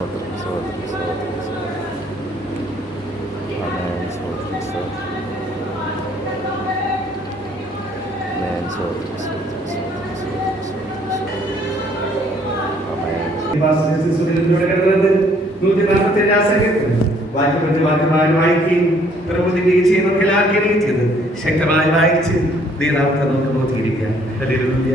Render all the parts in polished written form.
Sotram, sotram, sotram, sotram. Amen, sotram, sotram. Amen, sotram, sotram, sotram, sotram, sotram, sotram. Amen. ശക്തമായി വായിച്ച് ദൈവത്തെ നമുക്ക് ബോധിപ്പിക്കാം. Hallelujah.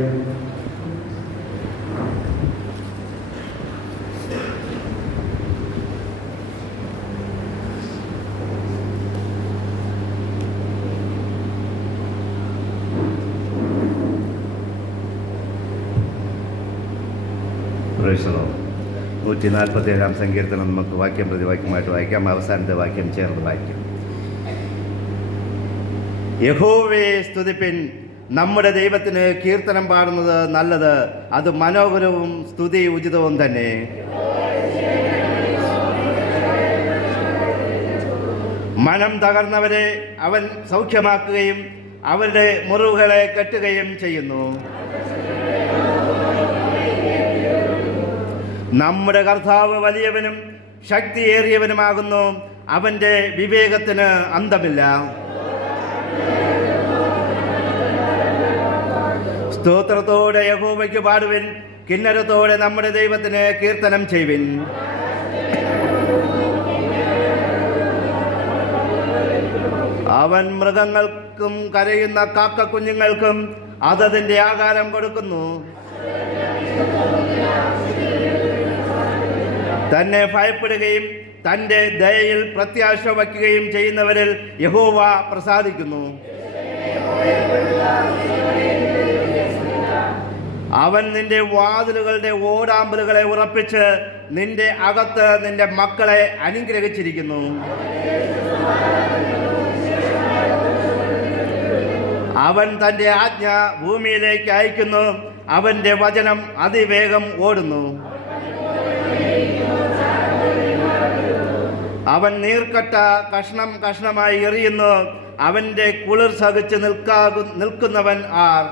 പ്രൈസലോ 147 സങ്കീർത്തനം നമുക്ക് വാക്യം പ്രതിവാക്യമായിട്ട് വായിക്കാം. അവസാനത്തെ വാക്യം ചേർന്ന് വായിക്കാം. യഹോവയെ സ്തുതിപ്പിൻ, നമ്മുടെ ദൈവത്തിന് കീർത്തനം പാടുന്നത് നല്ലത്, അത് മനോഹരവും സ്തുതി ഉചിതവും തന്നെ. മനം തകർന്നവരെ അവൻ സൗഖ്യമാക്കുകയും അവരുടെ മുറിവുകളെ കെട്ടുകയും ചെയ്യുന്നു. നമ്മുടെ കർത്താവ് വലിയവനും ശക്തിയേറിയവനുമാകുന്നു, അവൻ്റെ വിവേകത്തിന് അന്തമില്ല. സ്തോത്രത്തോടെ യഹോവയ്ക്ക് പാടുവിൻ, കിന്നരത്തോടെ നമ്മുടെ ദൈവത്തിന് കീർത്തനം ചെയ്യുവിൻ. അവൻ മൃഗങ്ങൾക്കും കരയുന്ന കാക്കക്കുഞ്ഞുങ്ങൾക്കും അതതിൻ്റെ ആഹാരം കൊടുക്കുന്നു. തന്നെ ഭയപ്പെടുകയും തൻ്റെ ദയയിൽ പ്രത്യാശ വയ്ക്കുകയും ചെയ്യുന്നവരിൽ യഹോവ പ്രസാദിക്കുന്നു. അവൻ നിന്റെ വാതിലുകളുടെ ഓടാമ്പലുകളെ ഉറപ്പിച്ച് നിന്റെ അകത്ത് നിന്റെ മക്കളെ അനുഗ്രഹിച്ചിരിക്കുന്നു. അവൻ തൻ്റെ ആജ്ഞ ഭൂമിയിലേക്ക് അയക്കുന്നു, അവൻ്റെ വചനം അതിവേഗം ഓടുന്നു. അവൻ നീർക്കട്ട കഷ്ണം കഷ്ണമായി എറിയുന്നു, അവൻ്റെ കുളിർ സഹിച്ച് നിൽക്കുന്നവൻ ആർ?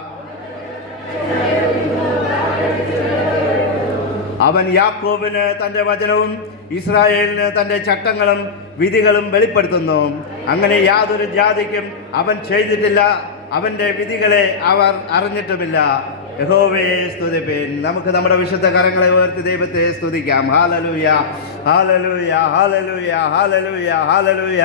അവൻ യാക്കോബിന് തൻ്റെ വചനവും ഇസ്രായേലിന് തൻ്റെ ചട്ടങ്ങളും വിധികളും വെളിപ്പെടുത്തുന്നു. അങ്ങനെ യാതൊരു ജാതിക്കും അവൻ ചെയ്തിട്ടില്ല, അവൻ്റെ വിധികളെ അവർ അറിഞ്ഞിട്ടുമില്ല. യഹോവയെ സ്തുതിപ്പിൻ. നമുക്ക് നമ്മുടെ വിശുദ്ധ കരങ്ങളെ ഉയർത്തി ദൈവത്തെ സ്തുതിക്കാം. ഹല്ലേലൂയ, ഹല്ലേലൂയ, ഹല്ലേലൂയ, ഹല്ലേലൂയ, ഹല്ലേലൂയ.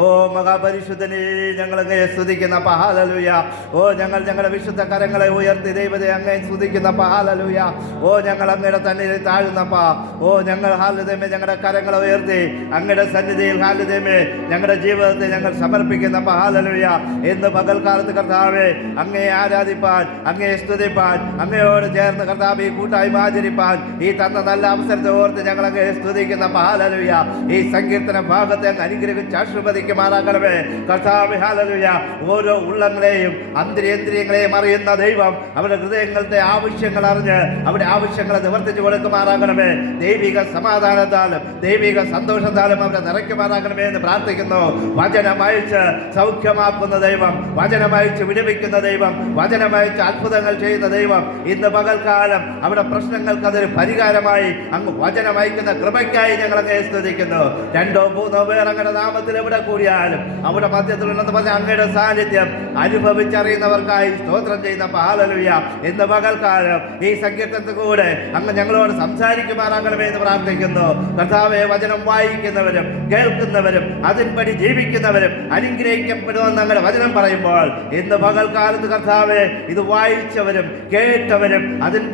ഓ മഹാപരിശുദ്ധനെ ഞങ്ങളങ്ങേ സ്തുതിക്കുന്നപ്പ. ഹല്ലേലൂയ. ഓ ഞങ്ങളുടെ വിശുദ്ധ കരങ്ങളെ ഉയർത്തി ദൈവത്തെ അങ്ങേ സ്തുതിക്കുന്നപ്പ. ഹല്ലേലൂയ. ഓ ഞങ്ങൾ അങ്ങയുടെ സന്നിധിയിൽ താഴുന്നപ്പ. ഓ ഞങ്ങൾ ഹാലതേമേ ഞങ്ങളുടെ കരങ്ങളെ ഉയർത്തി അങ്ങയുടെ സന്നിധിയിൽ ഹാലതേമേ ഞങ്ങളുടെ ജീവിതത്തെ ഞങ്ങൾ സമർപ്പിക്കുന്നപ്പ. ഹല്ലേലൂയ. ഇന്ന് പകൽക്കാലത്ത് കർത്താവേ അങ്ങയെ ആരാധിപ്പാൻ, അങ്ങയെ സ്തുതിപ്പാൻ, അങ്ങയോട് ചേർന്ന് കർത്താവ് ഈ കൂട്ടായ്മ ആചരിപ്പാൻ ഈ തന്ന നല്ല അവസരത്തെ ഓർത്ത് ഞങ്ങൾ അങ്ങയെ സ്തുതിക്കുന്ന. ഹല്ലേലൂയ. ഈ സങ്കീർത്തന ഭാഗത്തെ അങ്ങ് അനുഗ്രഹിച്ച് ആശീർവദിക്കുമാറാകണമേ കർത്താവേ. ഹല്ലേലൂയ. ഓരോ ഉള്ളങ്ങളെയും അന്തരേന്ദ്രിയങ്ങളെയും അറിയുന്ന ദൈവം അവരുടെ ഹൃദയങ്ങളുടെ ആവശ്യങ്ങൾ അറിഞ്ഞ് അവരുടെ ആവശ്യങ്ങളെ നിവർത്തിച്ചു കൊടുക്കുമാറാകണമേ. ദൈവിക സമാധാനത്താലും ദൈവിക സന്തോഷത്താലും അവരെ നിറയ്ക്കുമാറാകണമേ എന്ന് പ്രാർത്ഥിക്കുന്നു. വചനമയച്ച് സൗഖ്യമാക്കുന്ന ദൈവം, വചനമയച്ച് വിടുവിക്കുന്ന ദൈവം, വചനമയച്ച് അത്ഭുതങ്ങൾ ചെയ്യുന്ന ദൈവം ഇന്ന് പകൽക്കാലം അവിടെ പ്രശ്നങ്ങൾക്ക് അതൊരു പരിഹാരമായി അങ്ങ് വചനം അയക്കുന്ന കൃപയ്ക്കായി ഞങ്ങൾ അങ്ങേ സ്തുതിക്കുന്നു. 2-3 പേർ അങ്ങയുടെ നാമത്തിൽ എവിടെ കൂടിയാലും അവിടെ മധ്യത്തിലുണ്ടെന്ന് പറഞ്ഞ അങ്ങയുടെ സാന്നിധ്യം അനുഭവിച്ചറിയുന്നവർക്കായി സ്തോത്രം ചെയ്യുന്ന. ഹല്ലേലൂയ. ഇന്ന് പകൽക്കാലം ഈ സങ്കീർത്തനത്തിൽ കൂടെ അങ്ങ് ഞങ്ങളോട് സംസാരിക്കുമാറാകണമേ എന്ന് പ്രാർത്ഥിക്കുന്നു. കർത്താവേ, വചനം വായിക്കുന്നവരും കേൾക്കുന്നവരും അതിൻപടി ജീവിക്കുന്നവരും അനുഗ്രഹിക്കപ്പെടുമെന്ന് അങ്ങയുടെ വചനം പറയുമ്പോൾ ഇന്ന് പകൽക്കാലത്ത് കർത്താവേ ഇത് വായിച്ചവരും കേട്ടവരും അതിൻ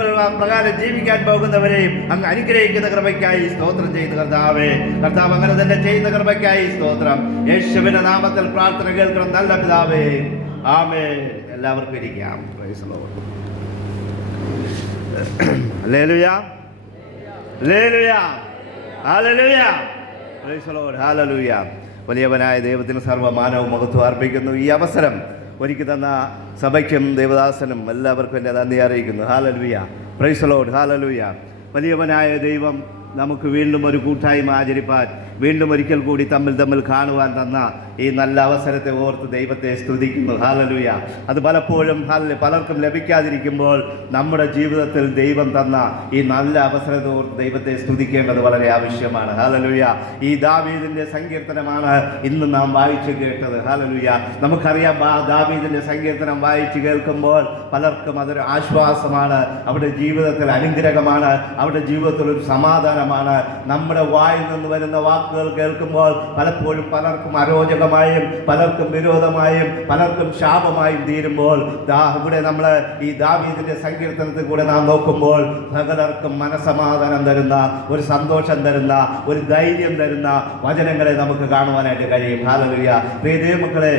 പ്രകാരം ജീവിക്കാൻ പോകുന്നവരെയും അങ്ങ് അനുഗ്രഹിക്കുന്ന കൃപയ്ക്കായി സ്തോത്രം ചെയ്യുന്ന കർത്താവേ. കർത്താവ് അങ്ങനെ തന്നെ ചെയ്യുന്ന കൃപയ്ക്കായി സ്തോത്രം. യേശുവിന്റെ നാമത്തിൽ പ്രാർത്ഥന കേൾക്കണം നല്ല പിതാവേ. ആമേൻ. എല്ലാവർക്കും ഇരിക്കാം. Praise the Lord. ഹല്ലേലൂയ, ഹല്ലേലൂയ, hallelujah. Praise the Lord. Hallelujah. വലിയവനായ ദൈവത്തിന് സർവ്വമാനവും മഹത്വം അർപ്പിക്കുന്നു. ഈ അവസരം ഒരുക്കി തന്ന സഭയ്ക്കും ദേവദാസനും എല്ലാവർക്കും എൻ്റെ നന്ദി അറിയിക്കുന്നു. Hallelujah. Praise the Lord. Hallelujah. വലിയവനായ ദൈവം നമുക്ക് വീണ്ടും ഒരു കൂട്ടായ്മ ആചരിപ്പാൻ, വീണ്ടും ഒരിക്കൽ കൂടി തമ്മിൽ കാണുവാൻ തന്ന ഈ നല്ല അവസരത്തെ ഓർത്ത് ദൈവത്തെ സ്തുതിക്കുന്നു. ഹല്ലേലൂയ. അത് പലപ്പോഴും പലർക്കും ലഭിക്കാതിരിക്കുമ്പോൾ നമ്മുടെ ജീവിതത്തിൽ ദൈവം തന്ന ഈ നല്ല അവസരത്തെ ഓർത്ത് ദൈവത്തെ സ്തുതിക്കേണ്ടത് വളരെ ആവശ്യമാണ്. ഹല്ലേലൂയ. ഈ ദാവീദിന്റെ സങ്കീർത്തനമാണ് ഇന്ന് നാം വായിച്ചു കേട്ടത്. ഹല്ലേലൂയ. നമുക്കറിയാം, ദാവീദിന്റെ സങ്കീർത്തനം വായിച്ചു കേൾക്കുമ്പോൾ പലർക്കും അതൊരു ആശ്വാസമാണ്, അവരുടെ ജീവിതത്തിൽ അനുഗ്രഹമാണ്, അവരുടെ ജീവിതത്തിൽ ഒരു സമാധാനമാണ്. നമ്മുടെ വായിൽ നിന്ന് വരുന്ന വാക്കുകൾ കേൾക്കുമ്പോൾ പലപ്പോഴും പലർക്കും അരോചകമായും പലർക്കും വിരോധമായും പലർക്കും ശാപമായും തീരുമ്പോൾ ഇവിടെ നമ്മൾ ഈ ദാവീദിന്റെ സങ്കീർത്തനത്തിൽ കൂടെ നാം നോക്കുമ്പോൾ സകലർക്കും മനസമാധാനം തരുന്ന, ഒരു സന്തോഷം തരുന്ന, ഒരു ധൈര്യം തരുന്ന വചനങ്ങളെ നമുക്ക് കാണുവാനായിട്ട് കഴിയും. ഹല്ലേലൂയ. പ്രിയ ദൈവമക്കളെ,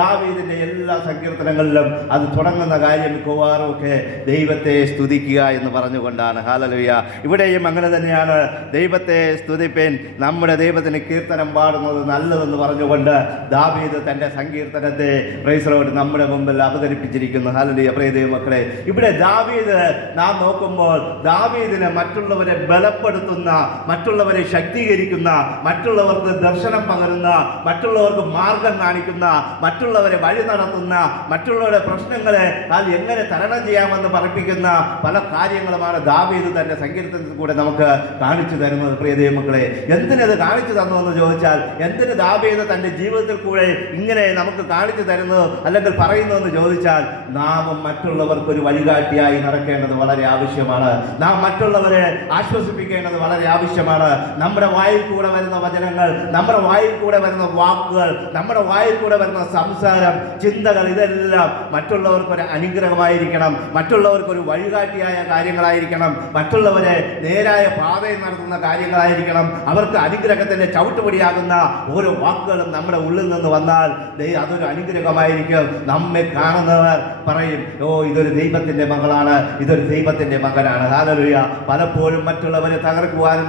ദാവീദിന്റെ എല്ലാ സങ്കീർത്തനങ്ങളിലും അത് തുടങ്ങുന്ന കാര്യം മിക്കവാറും ഒക്കെ ദൈവത്തെ സ്തുതിക്കുക എന്ന് പറഞ്ഞുകൊണ്ടാണ്. ഹല്ലേലൂയ. ഇവിടെയും അങ്ങനെ തന്നെയാണ്. ദൈവത്തെ സ്തുതിപ്പേൻ, നമ്മുടെ ദൈവത്തിന് കീർത്തനം പാടുന്നത് നല്ലതെന്ന് പറഞ്ഞുകൊണ്ട് ദാവീദ് തൻ്റെ സങ്കീർത്തനത്തെ പ്രൈസ് ദി ലോർഡ് നമ്മുടെ മുമ്പിൽ അവതരിപ്പിച്ചിരിക്കുന്നു. ഹല്ലേലൂയ. പ്രിയ ദൈവമക്കളെ, ഇവിടെ ദാവീദ് നാം നോക്കുമ്പോൾ ദാവീദിനെ മറ്റുള്ളവരെ ബലപ്പെടുത്തുന്ന, മറ്റുള്ളവരെ ശക്തീകരിക്കുന്ന, മറ്റുള്ളവർക്ക് ദർശനം പകരുന്ന, മറ്റുള്ളവർക്ക് മാർഗം കാണിക്കുന്ന, മറ്റുള്ളവരെ വഴി നടത്തുന്ന, മറ്റുള്ളവരുടെ പ്രശ്നങ്ങളെ അത് എങ്ങനെ തരണം ചെയ്യാമെന്ന് പഠിപ്പിക്കുന്ന പല കാര്യങ്ങളുമാണ് ദാവീദ് തൻ്റെ സങ്കീർത്തനത്തിൽ കൂടെ നമുക്ക് കാണിച്ചു തരുന്നത്. പ്രിയ ദൈവമക്കളെ, എന്തിനത് കാണിച്ചു തന്നു എന്ന് ചോദിച്ചാൽ, എന്തിന് ദാവീദ് തൻ്റെ ജീവിതത്തിൽ കൂടെ ഇങ്ങനെ നമുക്ക് കാണിച്ചു തരുന്നത് അല്ലെങ്കിൽ പറയുന്നതെന്ന് ചോദിച്ചാൽ, നാം മറ്റുള്ളവർക്കൊരു വഴികാട്ടിയായി നടക്കേണ്ടത് വളരെ ആവശ്യമാണ്. നാം മറ്റുള്ളവരെ ആശ്വസിപ്പിക്കേണ്ടത് വളരെ ആവശ്യമാണ്. നമ്മുടെ വായിൽ കൂടെ വരുന്ന വചനങ്ങൾ, നമ്മുടെ വായിൽ കൂടെ വരുന്ന വാക്കുകൾ, നമ്മുടെ വായിൽ കൂടെ വരുന്ന സംസാരം, ചിന്തകൾ, ഇതെല്ലാം മറ്റുള്ളവർക്കൊരു അനുഗ്രഹമായിരിക്കണം, മറ്റുള്ളവർക്കൊരു വഴികാട്ടിയായ കാര്യങ്ങളായിരിക്കണം, മറ്റുള്ളവരെ നേരായ പാതയിൽ നടത്തുന്ന കാര്യങ്ങളായിരിക്കണം. അവർക്ക് അനുഗ്രഹത്തിന്റെ ചവിട്ടുപടിയാകുന്ന ഓരോ വാക്കുകളും നമ്മുടെ ഉള്ളിൽ നിന്ന് വന്നാൽ അതൊരു അനുഗ്രഹമായിരിക്കും. നമ്മെ കാണുന്നവർ പറയും, ഓ, ഇതൊരു ദൈവത്തിന്റെ മകളാണ്, ഇതൊരു ദൈവത്തിന്റെ മകനാണ്. ഹല്ലേലൂയ. പലപ്പോഴും മറ്റുള്ളവരെ തകർക്കുവാനും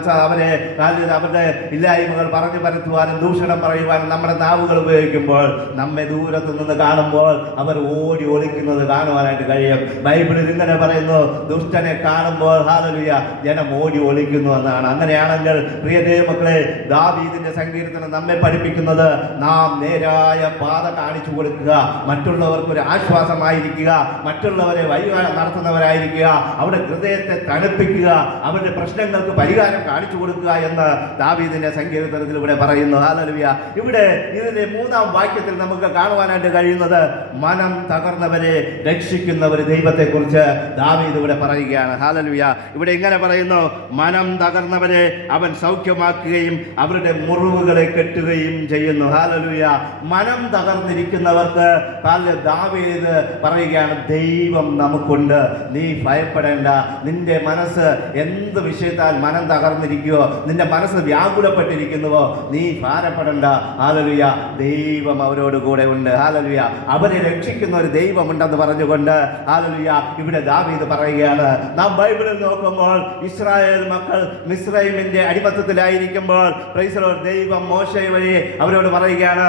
അവരുടെ ഇല്ലായ്മകൾ പറഞ്ഞു പരത്തുവാനും ദൂഷണം പറയുവാനും നമ്മുടെ നാവുകൾ ഉപയോഗിക്കുമ്പോൾ നമ്മെ ദൂരത്തു നിന്ന് കാണുമ്പോൾ അവർ ഓടി ഒളിക്കുന്നത് കാണുവാനായിട്ട് കഴിയും. ബൈബിളിൽ ഇങ്ങനെ പറയുന്നു, ദുഷ്ടനെ കാണുമ്പോൾ ഹല്ലേലൂയ ജനം ഓടി ഒളിക്കുന്നു എന്നാണ്. അങ്ങനെയാണെങ്കിൽ പ്രിയ ദൈവമക്കളെ, ദാവീദിന്റെ സങ്കീർത്തനം നമ്മെ പഠിപ്പിക്കുന്നത് നാം നേരായ പാത കാണിച്ചു കൊടുക്കുക, മറ്റുള്ളവർക്കൊരു ആശ്വാസമായിരിക്കുക, മറ്റുള്ളവരെ വഴി നടത്തുന്നവരായിരിക്കുക, അവരുടെ ഹൃദയത്തെ തണുപ്പിക്കുക, അവരുടെ പ്രശ്നങ്ങൾക്ക് പരിഹാരം കാണിച്ചു കൊടുക്കുക എന്ന് ദാവീദിന്റെ സങ്കീർത്തനത്തിൽ ഇവിടെ പറയുന്നു. ഹല്ലേലൂയ. ഇവിടെ ഇതിന്റെ 3-ാം വാക്യത്തിൽ നമുക്ക് കാണുവാനായിട്ട് കഴിയുന്നത് മനം തകർന്നവരെ രക്ഷിക്കുന്ന ഒരു ദൈവത്തെക്കുറിച്ച് ദാവീദ് ഇവിടെ പറയുകയാണ്. ഹല്ലേലൂയ. ഇവിടെ ഇങ്ങനെ പറയുന്നു, മനം തകർന്നവരെ അവൻ സൗഖ്യമാക്കുകയും അവരുടെ മുറിവുകളെ കെട്ടുകയും ചെയ്യുന്നു. ഹല്ലേലൂയ. മനം തകർന്നിരിക്കുന്നവർക്ക് ദാവീദ് പറയുകയാണ്, ദൈവം നമുക്കുണ്ട്, നീ ഭയപ്പെടേണ്ട. നിന്റെ മനസ്സ് എന്ത് വിഷയത്താൽ മനം തകർന്നിരിക്കുവോ, നിന്റെ മനസ്സ് വ്യാകുലപ്പെട്ടിരിക്കുന്നുവോ, നീ ഭാരപ്പെടേണ്ട. ഹല്ലേലൂയ. ദൈവം അവരോട് കൂടെ ഉണ്ട്. ഹല്ലേലൂയ. അവരെ രക്ഷിക്കുന്ന ഒരു ദൈവമുണ്ടെന്ന് പറഞ്ഞുകൊണ്ട് ഹല്ലേലൂയ ഇവിടെ ദാവീദ് പറയുകയാണ്. നാം ബൈബിളിൽ നോക്കുമ്പോൾ ഇസ്രായേൽ മക്കൾ മിസ്രൈമിന്റെ അടിമത്തത്തിലായിരിക്കുമ്പോൾ പ്രൈസ് ദി ലോർഡ് ദൈവം മോശെ വഴി അവരോട് പറയുകയാണ്,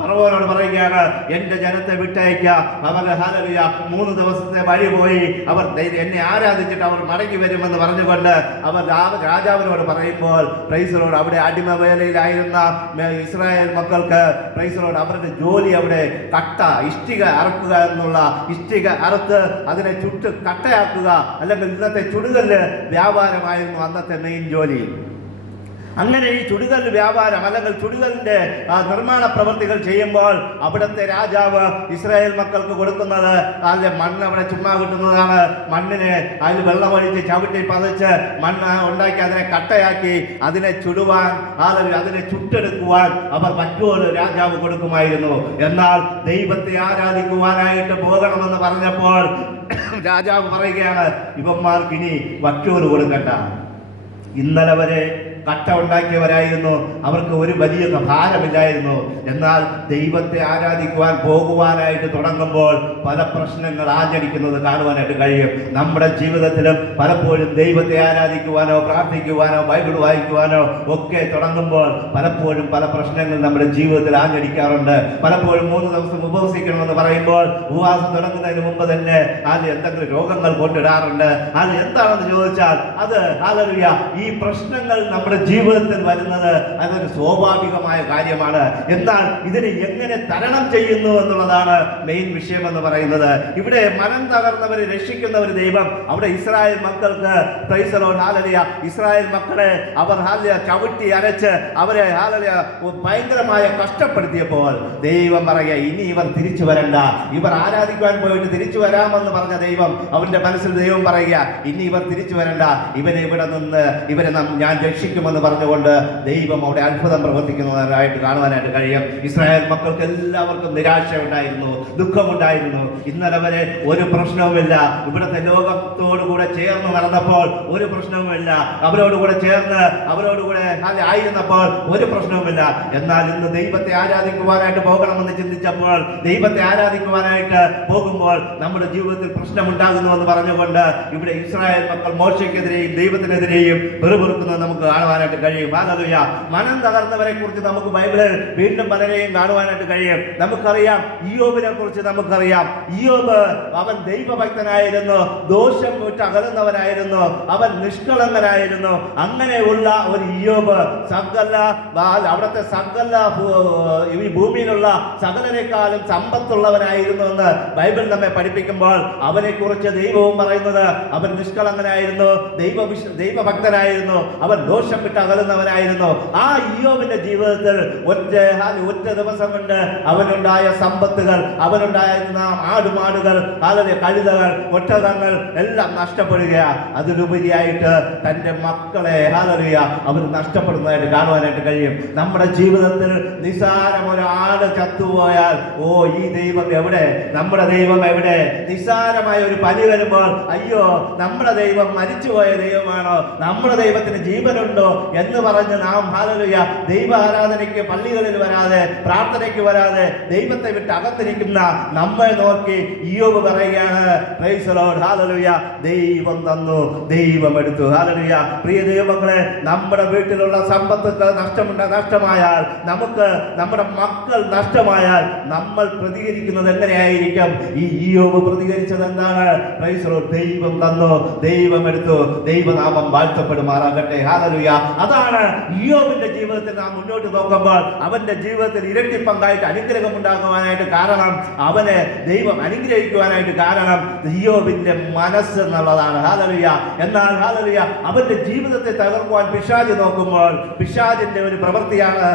ഫറവോനോട് പറയുകയാണ്, എന്റെ ജനത്തെ വിട്ടയക്കുക. അവർ ഹല്ലേലൂയ 3 ദിവസത്തെ വഴി പോയി അവർ എന്നെ ആരാധിച്ചിട്ട് അവർ മടങ്ങി വരുമെന്ന് പറഞ്ഞുകൊണ്ട് അവർ രാജാവിനോട് പറയുമ്പോൾ പ്രൈസ് ദി ലോർഡ് അവിടെ അടിമ വേലയിലായിരുന്ന ഇസ്രായേൽ മക്കൾക്ക് പ്രൈസ് ദി ലോർഡ് അവരുടെ ജോലി അവിടെ ഇഷ്ടിക അറക്കുക എന്നുള്ള, ഇഷ്ടിക അറുത്ത് അതിനെ ചുട്ട് കട്ടയാക്കുക, അല്ലെങ്കിൽ ഇന്നത്തെ ചുടുകല്ല് വ്യാപാരമായിരുന്നു അന്നത്തെ മെയിൻ ജോലി. അങ്ങനെ ഈ ചുടുകല്ല് വ്യാപാരം അല്ലെങ്കിൽ ചുടുകല്ലിന്റെ നിർമ്മാണ പ്രവൃത്തികൾ ചെയ്യുമ്പോൾ അവിടുത്തെ രാജാവ് ഇസ്രായേൽ മക്കൾക്ക് കൊടുക്കുന്നത് അതിലെ മണ്ണ് അവിടെ ചുമ്മാ കിട്ടുന്നതാണ്. മണ്ണിനെ അതിൽ വെള്ളമൊഴിച്ച് ചവിട്ടി പതച്ച് മണ്ണ് ഉണ്ടാക്കി അതിനെ കട്ടയാക്കി അതിനെ ചുടുവാൻ, അതിനെ ചുട്ടെടുക്കുവാൻ അവർ വറ്റോട് രാജാവ് കൊടുക്കുമായിരുന്നു. എന്നാൽ ദൈവത്തെ ആരാധിക്കുവാനായിട്ട് പോകണമെന്ന് പറഞ്ഞപ്പോൾ രാജാവ് പറയുകയാണ്, ഇവന്മാർക്ക് ഇനി വറ്റോട് കൊടുക്കണ്ട. ഇന്നലെ വരെ കട്ട ഉണ്ടാക്കിയവരായിരുന്നു. അവർക്ക് ഒരു വലിയ ഭാരമില്ലായിരുന്നു. എന്നാൽ ദൈവത്തെ ആരാധിക്കുവാൻ പോകുവാനായിട്ട് തുടങ്ങുമ്പോൾ പല പ്രശ്നങ്ങൾ ആചരിക്കുന്നത് കാണുവാനായിട്ട് കഴിയും. നമ്മുടെ ജീവിതത്തിലും പലപ്പോഴും ദൈവത്തെ ആരാധിക്കുവാനോ പ്രാർത്ഥിക്കുവാനോ ബൈബിൾ വായിക്കുവാനോ ഒക്കെ തുടങ്ങുമ്പോൾ പലപ്പോഴും പല പ്രശ്നങ്ങൾ നമ്മുടെ ജീവിതത്തിൽ ആചരിക്കാറുണ്ട്. പലപ്പോഴും 3 ദിവസം ഉപവസിക്കണമെന്ന് പറയുമ്പോൾ ഉപവാസം തുടങ്ങുന്നതിന് മുമ്പ് തന്നെ അത് എന്തെങ്കിലും രോഗങ്ങൾ കൊണ്ടിടാറുണ്ട്. അത് എന്താണെന്ന് ചോദിച്ചാൽ അത് ഹല്ലേലൂയ ഈ പ്രശ്നങ്ങൾ നമ്മുടെ ജീവിതത്തിൽ വരുന്നത് അതൊരു സ്വാഭാവികമായ കാര്യമാണ്. എന്നാൽ ഇതിനെ എങ്ങനെ തരണം ചെയ്യുന്നു എന്നുള്ളതാണ് മെയിൻ വിഷയം എന്ന് പറയുന്നത്. ഇവിടെ മനം തകർന്നവരെ രക്ഷിക്കുന്ന ഒരു ദൈവം അവിടെ ഇസ്രായേൽ മക്കൾക്ക് praise the Lord hallelujah Israel മക്കളെ അവർ ഹല്ലേലൂയ ചവിട്ടി അരച്ച് അവരെ ഹല്ലേലൂയ ഭയങ്കരമായ കഷ്ടപ്പെടുത്തിയപ്പോൾ ദൈവം പറയുക, ഇനി ഇവർ തിരിച്ചു വരണ്ട. ഇവർ ആരാധിക്കുവാൻ പോയിട്ട് തിരിച്ചു വരാമെന്ന് പറഞ്ഞ ദൈവം അവന്റെ മനസ്സിൽ ദൈവം പറയുക, ഇനി ഇവർ തിരിച്ചു വരണ്ട, ഇവരെ ഇവിടെ നിന്ന് ഇവരെ ഞാൻ രക്ഷിക്കുമെന്ന് പറഞ്ഞുകൊണ്ട് ദൈവം അവിടെ അത്ഭുതം പ്രവർത്തിക്കുന്നതായിട്ട് കാണുവാനായിട്ട് കഴിയും. ഇസ്രായേൽ മക്കൾക്ക് എല്ലാവർക്കും നിരാശ ഉണ്ടായിരുന്നു, ദുഃഖമുണ്ടായിരുന്നു. ഇന്നലെ വരെ ഒരു പ്രശ്നവുമില്ല. ഇവിടുത്തെ ലോകത്തോടുകൂടെ ചേർന്ന് നടന്നപ്പോൾ ഒരു പ്രശ്നവുമില്ല. അവരോടുകൂടെ ചേർന്ന് അവരോടുകൂടെ ആയിരുന്നപ്പോൾ ഒരു പ്രശ്നവുമില്ല. എന്നാൽ ഇന്ന് ദൈവത്തെ ആരാധിക്കുവാനായിട്ട് പോകണമെന്ന് ചിന്തിച്ചപ്പോൾ ദൈവത്തെ ആരാധിക്കുവാനായിട്ട് പോകുമ്പോൾ നമ്മുടെ ജീവിതത്തിൽ പ്രശ്നമുണ്ടാകുന്നു എന്ന് പറഞ്ഞുകൊണ്ട് ഇവിടെ ഇസ്രായേൽ മക്കൾ മോശയ്ക്കെതിരെയും ദൈവത്തിനെതിരെയും പെറുപെറുക്കുന്നത് നമുക്ക് കാണുവാനായിട്ട് കഴിയും. ഹല്ലേലൂയ. മനം തകർന്നവരെ കുറിച്ച് നമുക്ക് ബൈബിളിൽ വീണ്ടും പലരെയും കാണുവാനായിട്ട് കഴിയും. നമുക്കറിയാം ഇയ്യോബിനെ കുറിച്ച് നമുക്കറിയാം. ഇയ്യോബ് അവൻ ദൈവഭക്തനായിരുന്നു, ദോഷം വിട്ട് അകലുന്നവനായിരുന്നു, അവൻ നിഷ്കളങ്കനായിരുന്നു. അങ്ങനെയുള്ള ഒരു ഇയ്യോബ് അവിടുത്തെ സകല ഈ ഭൂമിയിലുള്ള സകലരെക്കാളും സമ്പത്തുള്ളവനായിരുന്നു എന്ന് ബൈബിൾ നമ്മെ പഠിപ്പിക്കുമ്പോൾ അവനെ കുറിച്ച് ദൈവവും പറയുന്നത് അവൻ നിഷ്കളങ്കനായിരുന്നു, ദൈവഭക്തനായിരുന്നു, അവൻ ദോഷം വിട്ട് അകലുന്നവനായിരുന്നു. ആ ഇയ്യോബിന്റെ ജീവിതത്തിൽ ഒറ്റ ദിവസം കൊണ്ട് അവനുണ്ടായ സമ്പത്തുകൾ, അവനുണ്ടായിരുന്ന ആടുമാടുകൾ, കഴുതകൾ, ഒട്ടകങ്ങൾ എല്ലാം നഷ്ടപ്പെടുകയാണ്. അതിലുപരിയായിട്ട് തന്റെ മക്കളെ ഹല്ലേലൂയ അവർ നഷ്ടപ്പെടുന്നതായിട്ട് കാണുവാനായിട്ട് കഴിയും. നമ്മുടെ ജീവിതത്തിൽ നിസാരം ഒരാട് ചത്തുപോയാൽ ഓ ഈ ദൈവം എവിടെ, നമ്മുടെ ദൈവം എവിടെ? നിസാരമായ ഒരു പനി വരുമ്പോൾ അയ്യോ നമ്മുടെ ദൈവം മരിച്ചുപോയ ദൈവമാണോ, നമ്മുടെ ദൈവത്തിന് ജീവനുണ്ടോ എന്ന് പറഞ്ഞ് നാം ഹല്ലേലൂയ ദൈവ ആരാധനയ്ക്ക് പള്ളികളിൽ വരാതെ പ്രാർത്ഥനയ്ക്ക് വരാതെ ദൈവത്തെ വിട്ട് അകത്തിരിക്കുന്ന നമ്മെ നോക്കി ഇയ്യോബ് പറയുകയാണ്, പ്രൈസ് ദി ലോർഡ് ഹല്ലേലൂയ ദൈവം തന്നു, ദൈവം എടുത്തു. ഹല്ലേലൂയ. പ്രിയ ദൈവമക്കളെ, നമ്മുടെ വീട്ടിലുള്ള സമ്പത്തുകൾ നഷ്ടമായാൽ, നമുക്ക് നമ്മുടെ മക്കൾ നഷ്ടമായാൽ നമ്മൾ പ്രതികരിക്കുന്നത് എങ്ങനെയായിരിക്കും? ഈ ഇയ്യോബ് പ്രതികരിച്ചത് എന്താണ്? പ്രൈസ് ദി ലോർഡ് ദൈവം തന്നു, ദൈവം എടുത്തു, ദൈവനാമം വാഴ്ത്തപ്പെടുമാറാകട്ടെ. ഹല്ലേലൂയ. അതാണ് ഇയ്യോബിന്റെ ജീവിതത്തിൽ നാം മുന്നോട്ട് നോക്കുമ്പോൾ അവന്റെ ജീവിതത്തിൽ ഇരട്ടി പങ്കായിട്ട് അനുഗ്രഹം ഉണ്ടാകുവാനായിട്ട് കാരണം, അവനെ ദൈവം അനുഗ്രഹിക്കുവാനായിട്ട് കാരണം ഇയ്യോബിന്റെ മനസ്സ് എന്നുള്ളതാണ്. ഹല്ലേലൂയ. എന്നാൽ ഹല്ലേലൂയ അവന്റെ ജീവിതത്തെ തകർക്കുവാൻ പിശാച് നോക്കുമ്പോൾ പിശാചിന്റെ ഒരു പ്രവൃത്തിയാണ്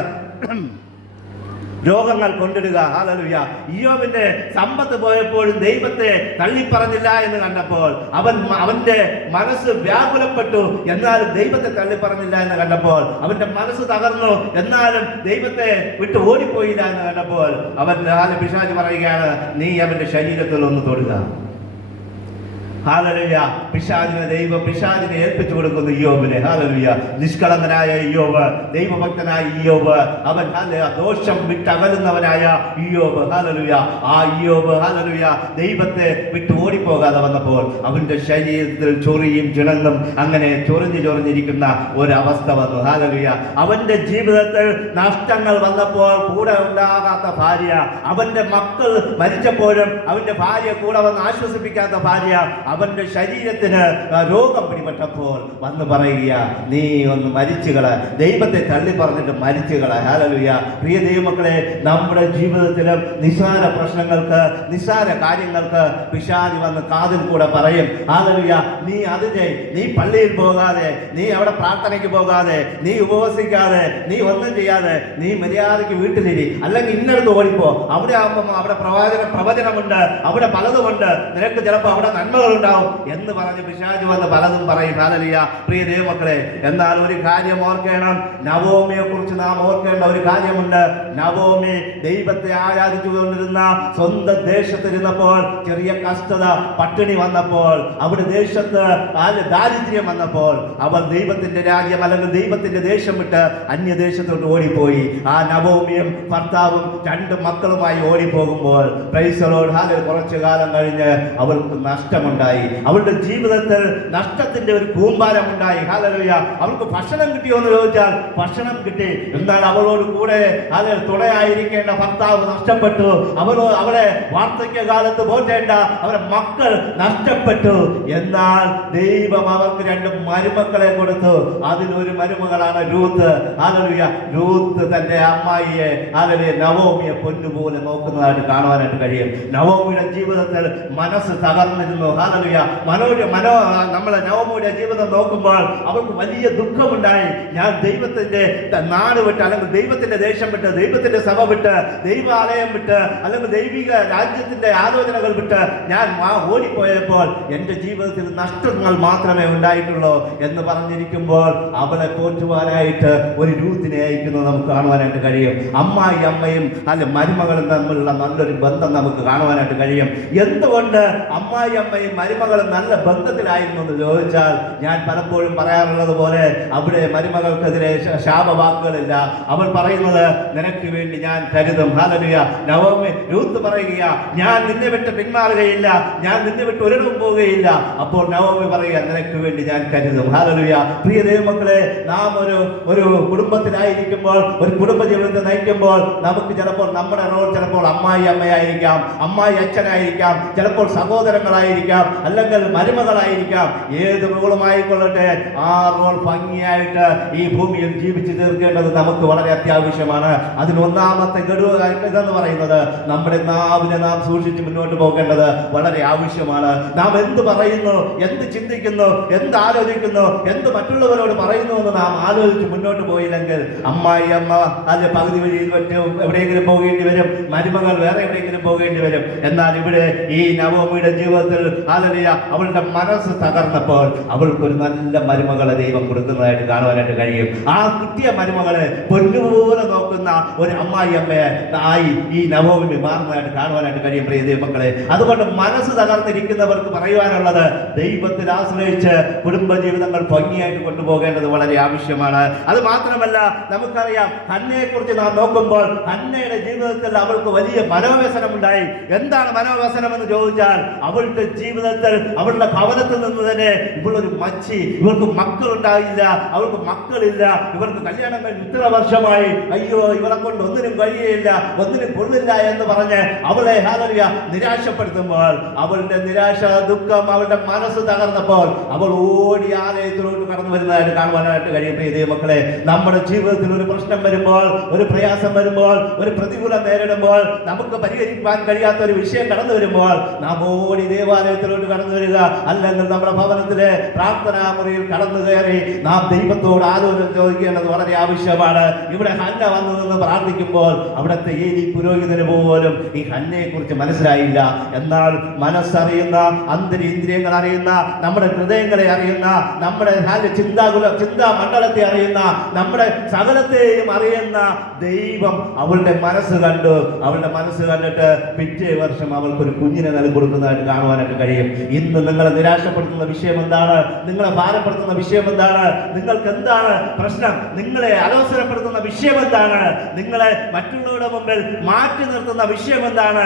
രോഗങ്ങൾ കൊണ്ടിടുക. ഹല്ലേലൂയ. ഇയ്യോബിന്റെ സമ്പത്ത് പോയപ്പോഴും ദൈവത്തെ തള്ളിപ്പറഞ്ഞില്ല എന്ന് കണ്ടപ്പോൾ അവന്റെ മനസ്സ് വ്യാകുലപ്പെട്ടു. എന്നാലും ദൈവത്തെ തള്ളിപ്പറഞ്ഞില്ല എന്ന് കണ്ടപ്പോൾ അവന്റെ മനസ്സ് തകർന്നു. എന്നാലും ദൈവത്തെ വിട്ട് ഓടിപ്പോയില്ല എന്ന് കണ്ടപ്പോൾ പിശാച് പറയുകയാണ്, നീ അവന്റെ ശരീരത്തിൽ ഒന്ന് തൊടുക. ഹല്ലേലൂയ. പിശാചിനെ ഏൽപ്പിച്ചു കൊടുക്കുന്നു ഇയ്യോബിനെ. ഹല്ലേലൂയ. നിഷ്കളങ്കനായ ഇയ്യോബ്, ദൈവഭക്തനായ ഇയ്യോബ്, അവൻ ദോഷം വിട്ടകലുന്നവനായ ഇയ്യോബ്. ഹല്ലേലൂയ. ആ ഇയ്യോബ് ഹല്ലേലൂയ ദൈവത്തെ വിട്ട് ഓടിപ്പോകാതെ വന്നപ്പോൾ അവന്റെ ശരീരത്തിൽ ചൊറിയും ചിണങ്ങും അങ്ങനെ ചൊറിഞ്ഞിരിക്കുന്ന ഒരവസ്ഥ വന്നു. ഹല്ലേലൂയ. അവന്റെ ജീവിതത്തിൽ നഷ്ടങ്ങൾ വന്നപ്പോൾ കൂടെ ഉണ്ടാകാത്ത ഭാര്യ, അവന്റെ മക്കൾ മരിച്ചപ്പോഴും അവന്റെ ഭാര്യ കൂടെ വന്ന് ആശ്വസിപ്പിക്കാത്ത ഭാര്യ, അവന്റെ ശരീരത്തിന് രോഗം പിടിപെട്ടപ്പോൾ വന്ന് പറയുക, നീ ഒന്ന് മരിച്ചുകള, ദൈവത്തെ തള്ളി പറഞ്ഞിട്ട് മരിച്ചുകള. ഹല്ലേലൂയ. പ്രിയ ദൈവമക്കളെ, നമ്മുടെ ജീവിതത്തിലും നിസ്സാര പ്രശ്നങ്ങൾക്ക്, നിസ്സാര കാര്യങ്ങൾക്ക് പിശാച് വന്ന് കാതിൽ കൂടെ പറയും, ഹല്ലേലൂയ നീ അത് ചെയ്, നീ പള്ളിയിൽ പോകാതെ, നീ അവിടെ പ്രാർത്ഥനയ്ക്ക് പോകാതെ, നീ ഉപവസിക്കാതെ, നീ ഒന്നും ചെയ്യാതെ, നീ മര്യാദയ്ക്ക് വീട്ടിലിരി, അല്ലെങ്കിൽ ഇന്നടത്ത് ഓടിപ്പോ, അവിടെ ആകുമ്പോൾ അവിടെ പ്രവചനമുണ്ട്, അവിടെ പലതുമുണ്ട്, നിനക്ക് ചിലപ്പോൾ അവിടെ നന്മകളുണ്ടാവും എന്ന് പറഞ്ഞ് പിശാച് വന്ന് പലതും പറയും. ഹല്ലേലൂയ. പ്രിയ ദൈവമക്കളെ, എന്നാൽ ഒരു കാര്യം ഓർക്കണം. നവോമിയെ കുറിച്ച് നാം ഓർക്കേണ്ട ഒരു കാര്യമുണ്ട്. നവോമി ദൈവത്തെ ആരാധിച്ചുകൊണ്ടിരുന്ന സ്വന്തം ദേശത്തിരുന്നപ്പോൾ ചെറിയ കഷ്ടത, പട്ടിണി വന്നപ്പോൾ, അവിടെ ദേശത്ത് ദാരിദ്ര്യം വന്നപ്പോൾ അവൾ ദൈവത്തിന്റെ രാജ്യം അല്ലെങ്കിൽ ദൈവത്തിന്റെ ദേശം വിട്ട് അന്യദേശത്തോട്ട് ഓടിപ്പോയി. ആ നവോമിയും ഭർത്താവും 2 മക്കളുമായി ഓടിപ്പോകുമ്പോൾ പ്രൈസ് ദി ലോർഡ്, ഹല്ലേലൂയ, കുറച്ചു കാലം കഴിഞ്ഞ് അവൾക്ക് നഷ്ടമുണ്ടായി. അവളുടെ ജീവിതത്തിൽ നഷ്ടത്തിന്റെ ഒരു കൂമ്പാരം ഉണ്ടായി. ഹല്ലേലൂയ. അവൾക്ക് ഭക്ഷണം കിട്ടിയോ എന്ന് ചോദിച്ചാൽ ഭക്ഷണം കിട്ടി. എന്നാൽ അവളോട് കൂടെ തുണയായിരിക്കേണ്ട ഭർത്താവ് നഷ്ടപ്പെട്ടു. അവളെ വാർദ്ധക്യകാലത്ത് പോറ്റേണ്ട അവരുടെ മക്കൾ നഷ്ടപ്പെട്ടു. എന്നാൽ ദൈവം അവർക്ക് 2 മരുമക്കളെ കൊടുത്തു. അതിലൊരു മരുമകളാണ് രൂത്ത്. ഹല്ലേലൂയ. രൂത്ത് തന്റെ അമ്മായിയെ, ഹല്ലേലൂയ, നവോമിയെ പൊന്നുപോലെ നോക്കുന്നതായിട്ട് കാണുവാനായിട്ട് കഴിയും. നവോമിയുടെ ജീവിതത്തിൽ മനസ്സ് തകർന്നിരുന്നു. ഹല്ലേലൂയ. നമ്മളെ നവോമിയുടെ ജീവിതം നോക്കുമ്പോൾ അവൾക്ക് വലിയ ദുഃഖമുണ്ടായി. ഞാൻ ദൈവത്തിന്റെ നാട് വിട്ട് അല്ലെങ്കിൽ ദൈവത്തിന്റെ ദേശം വിട്ട്, ദൈവത്തിന്റെ സഭ വിട്ട്, ദൈവാലയം വിട്ട് അല്ലെങ്കിൽ ദൈവിക രാജ്യത്തിന്റെ ആലോചനകൾ വിട്ട് ഞാൻ ഓടിപ്പോയപ്പോൾ എൻ്റെ ജീവിതത്തിൽ നഷ്ടങ്ങൾ മാത്രമേ ഉണ്ടായിട്ടുള്ളൂ എന്ന് പറഞ്ഞിരിക്കുമ്പോൾ അവളെ പോറ്റുവാനായിട്ട് ഒരു രൂത്തിനെ അയക്കുന്നത് നമുക്ക് കാണുവാനായിട്ട് കഴിയും. അമ്മയും മരുമകളും തമ്മിലുള്ള നല്ലൊരു ബന്ധം നമുക്ക് കാണുവാനായിട്ട് കഴിയും. എന്തുകൊണ്ട് അമ്മയും മരുമകളും നല്ല ബന്ധത്തിലായിരുന്നു എന്ന് ചോദിച്ചാൽ, ഞാൻ പലപ്പോഴും പറയാറുള്ളത് പോലെ അവിടെ മരുമകൾക്കെതിരെ ശാപവാക്കുകളില്ല. അവൾ പറയുന്നത്, നിനക്ക് വേണ്ടി ഞാൻ കരുതും. ഹല്ലേലൂയ. നവോമി രൂത്ത് പറയുക, ഞാൻ നിന്നെ വിട്ട് പിന്മാറുകയില്ല, ഞാൻ നിന്നെ വിട്ട് ഒരിടവും പോവുകയില്ല. അപ്പോൾ നവോമി പറയുക, നിനക്ക് വേണ്ടി ഞാൻ കരുതും. ഹല്ലേലൂയ. പ്രിയ ദൈവമക്കളെ, നാം ഒരു കുടുംബത്തിലായിരിക്കുമ്പോൾ, ഒരു കുടുംബ ജീവിതത്തെ നയിക്കുമ്പോൾ നമുക്ക് ചിലപ്പോൾ നമ്മുടെ റോൾ ചിലപ്പോൾ അമ്മയായിരിക്കാം, അമ്മായി അച്ഛനായിരിക്കാം, ചിലപ്പോൾ സഹോദരങ്ങളായിരിക്കാം, അല്ലെങ്കിൽ മരുമകളായിരിക്കാം. ഏത് റോളുമായിക്കൊള്ളട്ടെ, ആ റോൾ ഭംഗിയായിട്ട് ഈ ഭൂമിയിൽ ജീവിച്ചു തീർക്കേണ്ടത് നമുക്ക് വളരെ അത്യാവശ്യമാണ്. അതിനൊന്നാമത്തെ ഘടകം ഇതെന്ന് പറയുന്നത്, നമ്മുടെ നാവിനെ നാം സൂക്ഷിച്ച് മുന്നോട്ട് പോകേണ്ടത് വളരെ ആവശ്യമാണ്. നാം എന്ത് പറയുന്നു, എന്ത് ചിന്തിക്കുന്നു, എന്ത് ആലോചിക്കുന്നു, എന്ത് മറ്റുള്ളവരോട് പറയുന്നു എന്ന് നാം ആലോചിച്ച് മുന്നോട്ട് പോയില്ലെങ്കിൽ അമ്മ അത് പകുതി വഴിയിൽ എവിടെയെങ്കിലും പോകേണ്ടി വരും, മരുമകൾ വേറെ എവിടെയെങ്കിലും പോകേണ്ടി വരും. എന്നാൽ ഇവിടെ ഈ നവോമിയുടെ ജീവിതത്തിൽ അവളുടെ മനസ്സ് തകർന്നപ്പോൾ അവൾക്കൊരു നല്ല മരുമകളെ ദൈവം കൊടുക്കുന്നതായിട്ട് കാണുവാനായിട്ട് കഴിയും. ആ കിട്ടിയ മരുമകളെ പൊന്നുപോലെ നോക്കുന്ന ഒരു അമ്മയെ ഈ നവോമി മാറുന്നതായിട്ട് കാണുവാനായിട്ട് കഴിയും. പ്രിയ ദൈവമക്കളെ, അതുകൊണ്ട് മനസ്സ് തകർന്നിരിക്കുന്നവർക്ക് പറയുവാനുള്ളത്, ദൈവത്തിൽ ആശ്രയിച്ച് കുടുംബജീവിതങ്ങൾ ഭംഗിയായിട്ട് കൊണ്ടുപോകേണ്ടത് വളരെ ആവശ്യമാണ്. അത് മാത്രമല്ല, നമുക്കറിയാം ഹന്നയെ കുറിച്ച് നാം നോക്കുമ്പോൾ ഹന്നയുടെ ജീവിതത്തിൽ അവൾക്ക് വലിയ മനോവ്യസനമുണ്ടായി. എന്താണ് മനോവ്യസനം എന്ന് ചോദിച്ചാൽ, അവളുടെ ജീവിതത്തിൽ അവളുടെ ഭവനത്തിൽ നിന്ന് തന്നെ ഇവളൊരു മച്ചി, ഇവർക്ക് മക്കളുണ്ടായില്ല, അവൾക്ക് മക്കളില്ല, ഇവർക്ക് കല്യാണം കഴിഞ്ഞ് ഇത്ര വർഷമായി, അയ്യോ ഇവളെ കൊണ്ട് ഒന്നിനും കഴിയില്ല, ഒന്നിനും കൊള്ളില്ല എന്ന് പറഞ്ഞ് അവളെ ഹല്ലേലൂയ നിരാശപ്പെടുത്തുമ്പോൾ, അവളുടെ നിരാശ, ദുഃഖം, അവളുടെ മനസ്സ് തകർന്നപ്പോൾ അവൾ ഓടി ആലയത്തിലോട്ട് കടന്നു വരുന്നതായിട്ട് കാണുവാനായിട്ട് കഴിയും. പ്രിയ ദൈവമക്കളെ, നമ്മുടെ ജീവിതത്തിൽ ഒരു പ്രശ്നം വരുമ്പോൾ, ഒരു പ്രയാസം വരുമ്പോൾ, ഒരു പ്രതികൂലം നേരിടുമ്പോൾ, നമുക്ക് പരിഹരിക്കാൻ കഴിയാത്ത ഒരു വിഷയം കടന്നു വരുമ്പോൾ നാം ഓടി ദേവാലയത്തിലോട്ട് കടന്നു വരിക, അല്ലെങ്കിൽ നമ്മുടെ ഭവനത്തിലെ പ്രാർത്ഥനാ മുറിയിൽ കടന്നു കയറി നാം ദൈവത്തോട് ആലോചന ചോദിക്കേണ്ടത് വളരെ ആവശ്യമാണ്. ഇവിടെ ഹന്ന വന്നു നിന്ന് പ്രാർത്ഥിക്കുമ്പോൾ അവിടുത്തെ ഏലി പുരോഹിതന് പോലും ഈ ഹന്നയെ കുറിച്ച് മനസ്സിലായില്ല. എന്നാൽ മനസ്സറിയുന്ന, അന്തരീന്ദ്രിയങ്ങൾ അറിയുന്ന, നമ്മുടെ ഹൃദയങ്ങളെ അറിയുന്ന, നമ്മുടെ ചിന്താ മണ്ഡലത്തെ അറിയുന്ന, നമ്മുടെ സകലത്തെയും അറിയുന്ന ദൈവം അവളുടെ മനസ്സ് കണ്ടു. അവളുടെ മനസ്സ് കണ്ടിട്ട് പിറ്റേ വർഷം അവൾക്കൊരു കുഞ്ഞിനെ നൽകി കൊടുക്കുന്നതായിട്ട് കാണുവാനായിട്ട് കഴിയും. ഇന്ന് നിങ്ങളെ നിരാശപ്പെടുത്തുന്ന വിഷയം എന്താണ്? നിങ്ങളെ ഭാരപ്പെടുത്തുന്ന വിഷയം എന്താണ്? നിങ്ങൾക്ക് എന്താണ് പ്രശ്നം? നിങ്ങളെ അലോസരപ്പെടുത്തുന്ന വിഷയം എന്താണ്? നിങ്ങളെ മറ്റുള്ളവരുടെ മുമ്പിൽ മാറ്റി നിർത്തുന്ന വിഷയം എന്താണ്?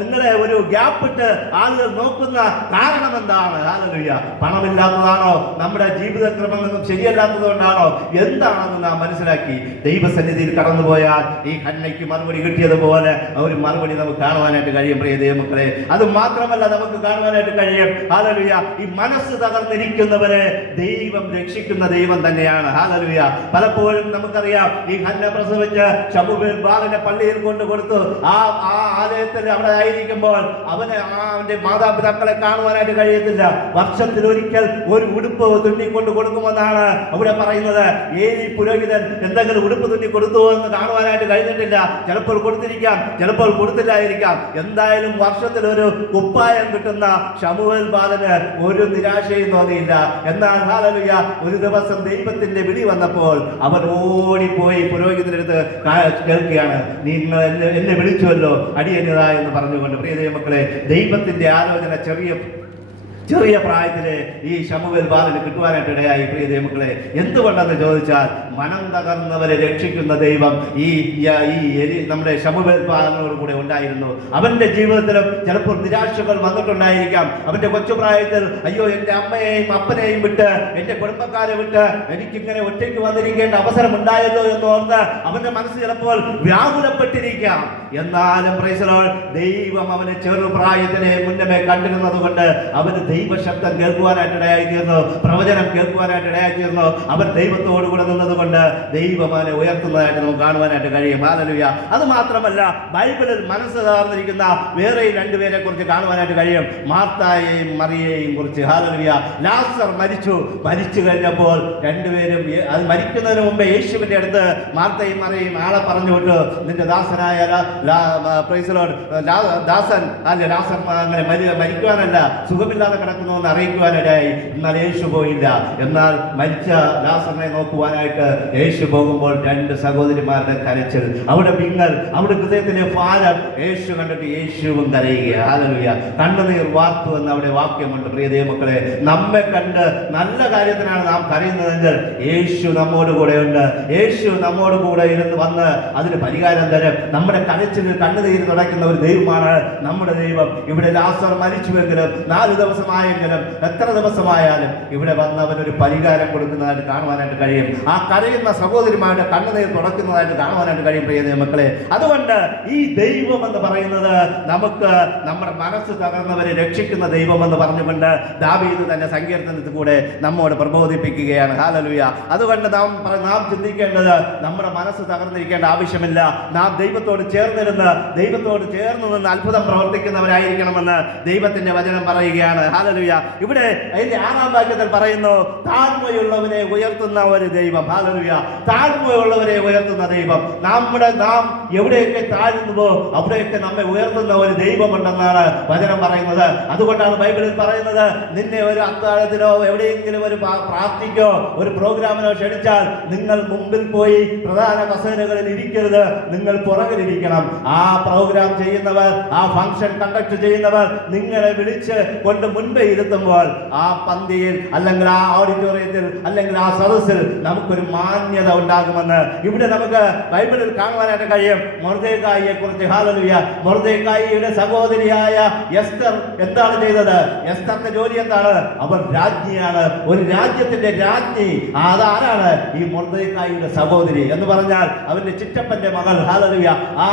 നിങ്ങളെ ഒരു ഗ്യാപ്പിട്ട് ആളുകൾ നോക്കുന്ന കാരണം എന്താണ്? ഹല്ലേലൂയ. പണമില്ലാത്തതാണോ? നമ്മുടെ ജീവിതക്രമങ്ങളൊന്നും ശരിയല്ലാത്തതുകൊണ്ടാണോ? എന്താണെന്ന് നാം മനസ്സിലാക്കി ദൈവസന്നിധിയിൽ കടന്നുപോയാൽ ഈ ഹന്നയ്ക്ക് മറുപടി കിട്ടിയതുപോലെ ഒരു മറുപടി നമുക്ക് കാണുവാനായിട്ട് കഴിയും. പ്രിയ ദൈവമക്കളെ, അത് മാത്രമല്ല നമുക്ക് കാണുവാനായിട്ട് കഴിയും. ഹല്ലേലൂയ. ഈ മനസ്സ് തകർന്നിരിക്കുന്നവരെ ദൈവം രക്ഷിക്കുന്ന ദൈവം തന്നെയാണ്. ഹല്ലേലൂയ. പലപ്പോഴും നമുക്കറിയാം, ഈ ഹന്ന പ്രസവിച്ച് ശമൂവേൽ ബാലനെ പള്ളിയിൽ കൊണ്ട് കൊടുത്തു. ആ ആലയത്തിൽ അവിടെ ആയിരിക്കുമ്പോൾ അവന്റെ മാതാപിതാക്കളെ കാണുവാനായിട്ട് കഴിയത്തില്ല. വർഷത്തിൽ ഒരിക്കൽ ഒരു ഉടുപ്പ് തുന്നിക്കൊണ്ട് കൊടുക്കുമെന്നാണ് അവിടെ പറയുന്നത്. ഏലി പുരോഹിതൻ എന്തെങ്കിലും ഉടുപ്പ് തുന്നി കൊടുത്തു എന്ന് കാണുവാനായിട്ട് കഴിഞ്ഞിട്ടില്ല. ചിലപ്പോൾ കൊടുത്തിരിക്കാം, ചിലപ്പോൾ കൊടുത്തില്ലായിരിക്കാം. എന്തായാലും വർഷത്തിൽ ഒരു കുപ്പായം കിട്ടുന്ന ശമൂവേൽ ബാലന് ഒരു നിരാശയും തോന്നിയില്ല. എന്നാൽ ഹല്ലേലൂയ, ഒരു ദിവസം ദൈവത്തിന്റെ വിളി വന്നപ്പോൾ അവൻ ഓടിപ്പോയി പുരോഹിതനടുത്ത് കേൾക്കുകയാണ്, നിങ്ങൾ എന്നെ വിളിച്ചുവല്ലോ അടിയനിതാ എന്ന് പറഞ്ഞുകൊണ്ട്. പ്രിയ ദൈവമക്കളെ, ദൈവത്തിന്റെ ആലോചന ചെറിയ പ്രായത്തിലെ ഈ ശമൂവേൽ ബാലന് കിട്ടുവാനായിട്ട് ഇടയായി. പ്രിയ ദൈവമക്കളെ, എന്തുകൊണ്ടെന്ന് ചോദിച്ചാൽ മനം തകർന്നവരെ രക്ഷിക്കുന്ന ദൈവം ഈ നമ്മുടെ ശമൂവേൽ ബാലനോട് കൂടെ ഉണ്ടായിരുന്നു. അവന്റെ ജീവിതത്തിലും ചിലപ്പോൾ നിരാശകൾ വന്നിട്ടുണ്ടായിരിക്കാം. അവന്റെ കൊച്ചുപ്രായത്തിൽ അയ്യോ, എൻ്റെ അമ്മയെയും അപ്പനെയും വിട്ട്, എൻ്റെ കുടുംബക്കാരെ വിട്ട് എനിക്കിങ്ങനെ ഒറ്റയ്ക്ക് വന്നിരിക്കേണ്ട അവസരം ഉണ്ടായല്ലോ എന്ന് ഓർത്ത് അവന്റെ മനസ്സ് ചിലപ്പോൾ വ്യാകുലപ്പെട്ടിരിക്കാം. എന്നാലും പ്രൈസ് ദി ലോർഡ്, ദൈവം അവന് ചെറുപ്രായത്തിലെ മുന്നമേ കണ്ടിരുന്നത് കൊണ്ട് അവന് ദൈവശബ്ദം കേൾക്കുവാനായിട്ട് ഇടയായി തീർന്നു, പ്രവചനം കേൾക്കുവാനായിട്ട് ഇടയായി തീർന്നു. അവൻ ദൈവത്തോടു കൂടെ നിന്നതുകൊണ്ട് ദൈവം അവനെ ഉയർത്തുന്നതായിട്ട് നമുക്ക് കാണുവാനായിട്ട് കഴിയും. ഹല്ലേലൂയ. അത് മാത്രമല്ല, ബൈബിളിൽ മനസ്സ് തകർന്നിരിക്കുന്ന വേറെ രണ്ടുപേരെ കുറിച്ച് കാണുവാനായിട്ട് കഴിയും. മാർത്തായെയും മറിയയെയും കുറിച്ച്. ഹല്ലേലൂയ. ലാസർ മരിച്ചു കഴിഞ്ഞപ്പോൾ രണ്ടുപേരും അത് മരിക്കുന്നതിന് മുമ്പേ യേശുവിന്റെ അടുത്ത് മാർത്തയും മറിയയും ആളെ പറഞ്ഞു വിട്ടു, നിന്റെ ദാസനായ ദാസൻ അല്ലെ ലാസർ അങ്ങനെ മരിക്കുവാനല്ല, സുഖമില്ലാതെ കിടക്കുന്നുവെന്ന് അറിയിക്കുവാനിടയായി. എന്നാൽ യേശു പോയില്ല. എന്നാൽ മരിച്ച ലാസറിനെ നോക്കുവാനായിട്ട് യേശു പോകുമ്പോൾ രണ്ട് സഹോദരിമാരുടെ കരച്ചിൽ, അവിടെ വിങ്ങൽ, അവിടെ ഹൃദയത്തിലെ ഭാരം യേശു കണ്ടിട്ട് യേശുവും കരയുക. ഹല്ലേലൂയ. കണ്ണുനീർ വാർത്തു എന്ന് അവിടെ വാക്യമുണ്ട്. പ്രിയ ദൈവമക്കളെ, നമ്മെ കണ്ട് നല്ല കാര്യത്തിനാണ് നാം കരയുന്നതെങ്കിൽ യേശു നമ്മോട് കൂടെ ഉണ്ട്. യേശു നമ്മോട് കൂടെ ഇരുന്ന് വന്ന് അതിന് പരിഹാരം തരും. നമ്മുടെ കരച്ചിൽ കണ്ണുനീര് തുടയ്ക്കുന്ന ഒരു ദൈവമാണ് നമ്മുടെ ദൈവം. ഇവിടെ ലാസർ മരിച്ചുവെങ്കിലും 4 ദിവസമായെങ്കിലും എത്ര ദിവസമായാലും ഇവിടെ വന്നവനൊരു പരിഹാരം കൊടുക്കുന്നതായിട്ട് കാണുവാനായിട്ട് കഴിയും. ആ കരയുന്ന സഹോദരിമാരുടെ കണ്ണുനീർ തുടക്കുന്നതായിട്ട് കാണുവാനായിട്ട് കഴിയും. പ്രിയ ദൈവമക്കളെ, അതുകൊണ്ട് ഈ ദൈവം എന്ന് പറയുന്നത് നമുക്ക് നമ്മുടെ മനസ്സ് തകർന്നവരെ രക്ഷിക്കുന്ന ദൈവം എന്ന് പറഞ്ഞുകൊണ്ട് ദാവീദ് തന്നെ സങ്കീർത്തനത്തിൽ കൂടെ നമ്മോട് പ്രബോധിപ്പിക്കുകയാണ്. ഹല്ലേലൂയ. അതുകൊണ്ട് നാം ചിന്തിക്കേണ്ടത് നമ്മുടെ മനസ്സ് തകർന്നിരിക്കേണ്ട ആവശ്യമില്ല. നാം ദൈവത്തോട് ചേർന്ന് നിന്ന് അത്ഭുതം പ്രവർത്തിക്കുന്നവരായിരിക്കണമെന്ന് ദൈവത്തിന്റെ വചനം പറയുകയാണ്. ഹല്ലേലൂയ. ഇവിടെ അതിന്റെ 6-ാം വാക്യത്തിൽ പറയുന്നു, താഴ്മയുള്ളവരെ ഉയർത്തുന്ന ഒരു ദൈവം. ഹല്ലേലൂയ. താഴ്മയുള്ളവരെ ഉയർത്തുന്ന ദൈവം. നാം എവിടെയൊക്കെ താഴ്ന്നുവോ അവിടെയൊക്കെ നമ്മെ ഉയർത്തുന്ന ഒരു ദൈവമുണ്ടെന്നാണ് വചനം പറയുന്നത്. അതുകൊണ്ടാണ് ബൈബിളിൽ പറയുന്നത്, നിന്നെ ഒരു അത്താഴത്തിനോ എവിടെയെങ്കിലും ഒരു പ്രാർത്ഥിക്കോ ഒരു പ്രോഗ്രാമിനോ ക്ഷണിച്ചാൽ നിങ്ങൾ മുമ്പിൽ പോയി പ്രധാന കസേരകളിൽ ഇരിക്കരുത്, നിങ്ങൾ പുറകിലിരിക്കണം. ആ പ്രോഗ്രാം ചെയ്യുന്നവർ, ആ ഫംഗ്ഷൻ കണ്ടക്ട് ചെയ്യുന്നവർ നിങ്ങളെ വിളിച്ച് കൊണ്ട് മുൻപേ ഇരുത്തുമ്പോൾ ആ പന്തിയിൽ അല്ലെങ്കിൽ ആ ഓഡിറ്റോറിയത്തിൽ അല്ലെങ്കിൽ ആ സദസ്സിൽ നമുക്കൊരു മാന്യത ഉണ്ടാകുമെന്ന് ഇവിടെ നമുക്ക് ബൈബിളിൽ കാണുവാനായിട്ട് കഴിയും. മൊർദെഖായിയെ കുറിച്ച്. ഹല്ലേലൂയ. മൊർദെഖായിയുടെ സഹോദരിയായ എസ്തർ എന്താണ് ചെയ്തത്? എസ്തറിന്റെ ജോലി എന്താണ്? അവർ രാജ്ഞിയാണ്, ഒരു രാജ്യത്തിന്റെ രാജ്ഞി. അതാരാണ്? ഈ മൊർദെഖായിയുടെ സഹോദരി എന്ന് പറഞ്ഞാൽ അവന്റെ ചിറ്റപ്പന്റെ മകൾ. ഹല്ലേലൂയ. ആ